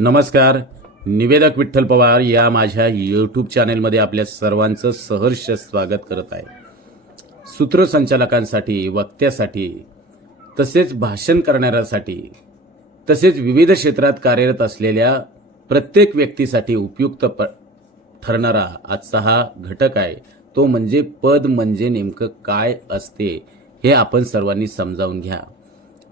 नमस्कार. निवेदक विठ्ठल पवार या माझ्या यूट्यूब चॅनेलमध्ये आपल्या सर्वांचं सहर्ष स्वागत करत आहे. सूत्रसंचालकांसाठी वक्त्यासाठी तसेच भाषण करणाऱ्यासाठी तसेच विविध क्षेत्रात कार्यरत असलेल्या प्रत्येक व्यक्तीसाठी उपयुक्त प ठरणारा आजचा हा घटक आहे. तो म्हणजे पद म्हणजे नेमकं काय असते हे आपण सर्वांनी समजावून घ्या.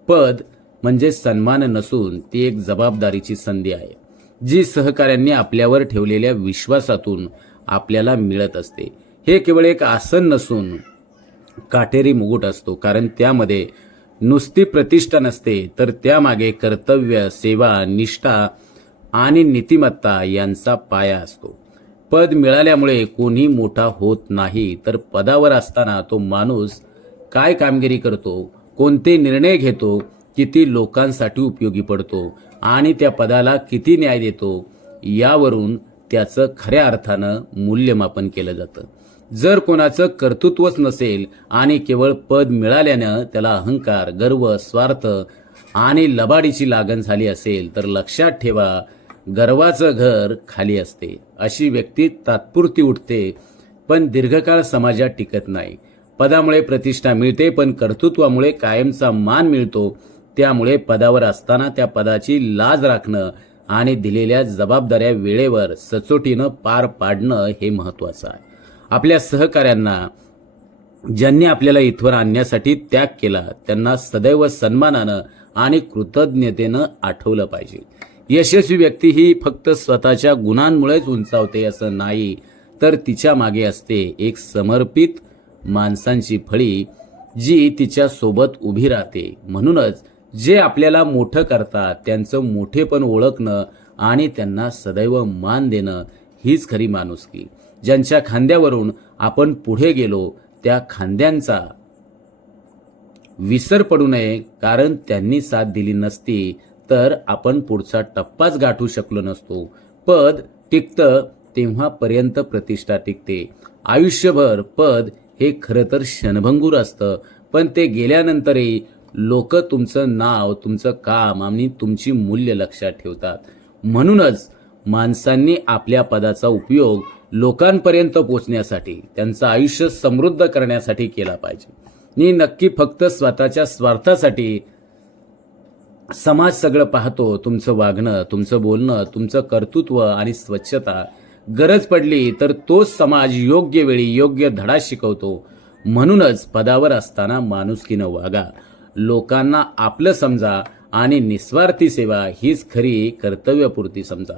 पद म्हणजे सन्मान नसून ती एक जबाबदारीची संधी आहे जी सहकाऱ्यांनी आपल्यावर ठेवलेल्या विश्वासातून आपल्याला मिळत असते. हे केवळ एक आसन नसून काटेरी मुकुट असतो कारण त्यामध्ये नुसती प्रतिष्ठा नसते तर त्यामागे कर्तव्य सेवा निष्ठा आणि नीतिमत्ता यांचा पाया असतो. पद मिळाल्यामुळे कोणी मोठा होत नाही तर पदावर असताना तो माणूस काय कामगिरी करतो कोणते निर्णय घेतो किती लोकांसाठी उपयोगी पडतो आणि त्या पदाला किती न्याय देतो यावरून त्याचं खऱ्या अर्थानं मूल्यमापन केलं जातं. जर कोणाचं कर्तृत्वच नसेल आणि केवळ पद मिळाल्यानं त्याला अहंकार गर्व स्वार्थ आणि लबाडीची लागण झाली असेल तर लक्षात ठेवा गर्वाचं घर खाली असते. अशी व्यक्ती तात्पुरती उठते पण दीर्घकाळ समाजात टिकत नाही. पदामुळे प्रतिष्ठा मिळते पण कर्तृत्वामुळे कायमचा मान मिळतो त्यामुळे पदावर असताना त्या पदाची लाज राखणं आणि दिलेल्या जबाबदाऱ्या वेळेवर सचोटीनं पार पाडणं हे महत्वाचं आहे. आपल्या सहकाऱ्यांना ज्यांनी आपल्याला इथवर आणण्यासाठी त्याग केला त्यांना सदैव सन्मानानं आणि कृतज्ञतेनं आठवलं पाहिजे. यशस्वी व्यक्ती ही फक्त स्वतःच्या गुणांमुळेच उंचावते असं नाही तर तिच्यामागे असते एक समर्पित माणसांची फळी जी तिच्या सोबत उभी राहते. म्हणूनच जे आपल्याला मोठं करतात त्यांचं मोठेपण ओळखणं आणि त्यांना सदैव मान देणं हीच खरी माणुसकी. ज्यांच्या खांद्यावरून आपण पुढे गेलो त्या खांद्यांचा विसर पडू नये कारण त्यांनी साथ दिली नसती तर आपण पुढचा टप्पाच गाठू शकलो नसतो. पद टिकतं तेव्हापर्यंत प्रतिष्ठा टिकते. आयुष्यभर पद हे खरं तर क्षणभंगूर असतं पण ते गेल्यानंतरही लोक तुमचं नाव तुमचं काम आणि तुमची मूल्य लक्षात ठेवतात. म्हणूनच माणसांनी आपल्या पदाचा उपयोग लोकांपर्यंत पोचण्यासाठी त्यांचं आयुष्य समृद्ध करण्यासाठी केला पाहिजे. मी नक्की फक्त स्वतःच्या स्वार्थासाठी समाज सगळं पाहतो तुमचं वागणं तुमचं बोलणं तुमचं कर्तृत्व आणि स्वच्छता गरज पडली तर तोच समाज योग्य वेळी योग्य धडा शिकवतो. म्हणूनच पदावर असताना माणुसकीनं वागा. लोकांना आपलं समजा आणि निस्वार्थी सेवा हीच खरी कर्तव्यपूर्ती समजा.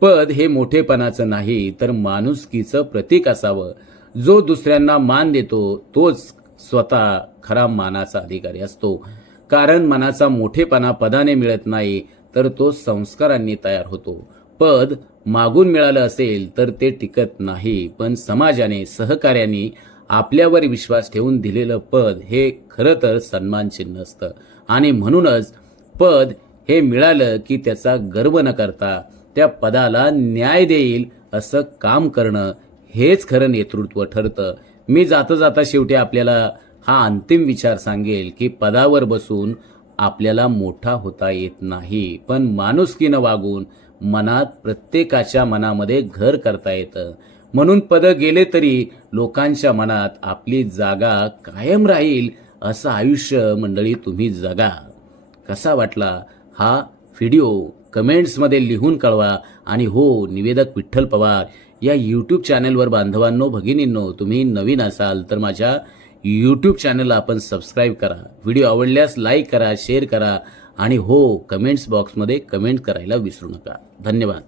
पद हे मोठेपणाचं नाही तर माणुसकीचं प्रतीक असावं. जो दुसऱ्यांना मान देतो तोच स्वतः खरा मानाचा अधिकारी असतो. कारण मनाचा मोठेपणा पदाने मिळत नाही तर तो संस्कारांनी तयार होतो. पद मागून मिळालं असेल तर ते टिकत नाही पण समाजाने सहकार्याने आपल्यावर विश्वास ठेवून दिलेलं पद हे खरं तर सन्मानचिन्ह असतं. आणि म्हणूनच पद हे मिळालं की त्याचा गर्व न करता त्या पदाला न्याय देईल असं काम करणं हेच खरं नेतृत्व ठरतं. मी जाता जाता शेवटी आपल्याला हा अंतिम विचार सांगेल की पदावर बसून आपल्याला मोठा होता येत नाही. पण माणुसकीनं वागून मनात प्रत्येकाच्या मनामध्ये घर करता येतं. म्हणून पदं गेले तरी लोकांच्या मनात आपली जागा कायम राहील असं आयुष्य मंडळी तुम्ही जगा. कसा वाटला? हा व्हिडिओ कमेंट्समध्ये लिहून कळवा. आणि हो निवेदक विठ्ठल पवार या यूट्यूब चॅनलवर बांधवांनो भगिनींनो तुम्ही नवीन असाल तर माझ्या यूट्यूब चॅनलला आपण सबस्क्राईब करा. व्हिडिओ आवडल्यास लाईक करा शेअर करा. आणि हो कमेंट्स बॉक्समध्ये कमेंट करायला विसरू नका. धन्यवाद.